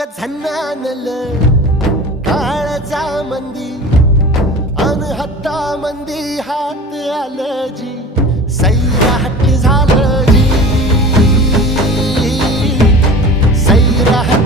ग झन्नानल काळजा मंदी अन हत्ता मंदी हात आलं जी सैराट झालं जी सैराट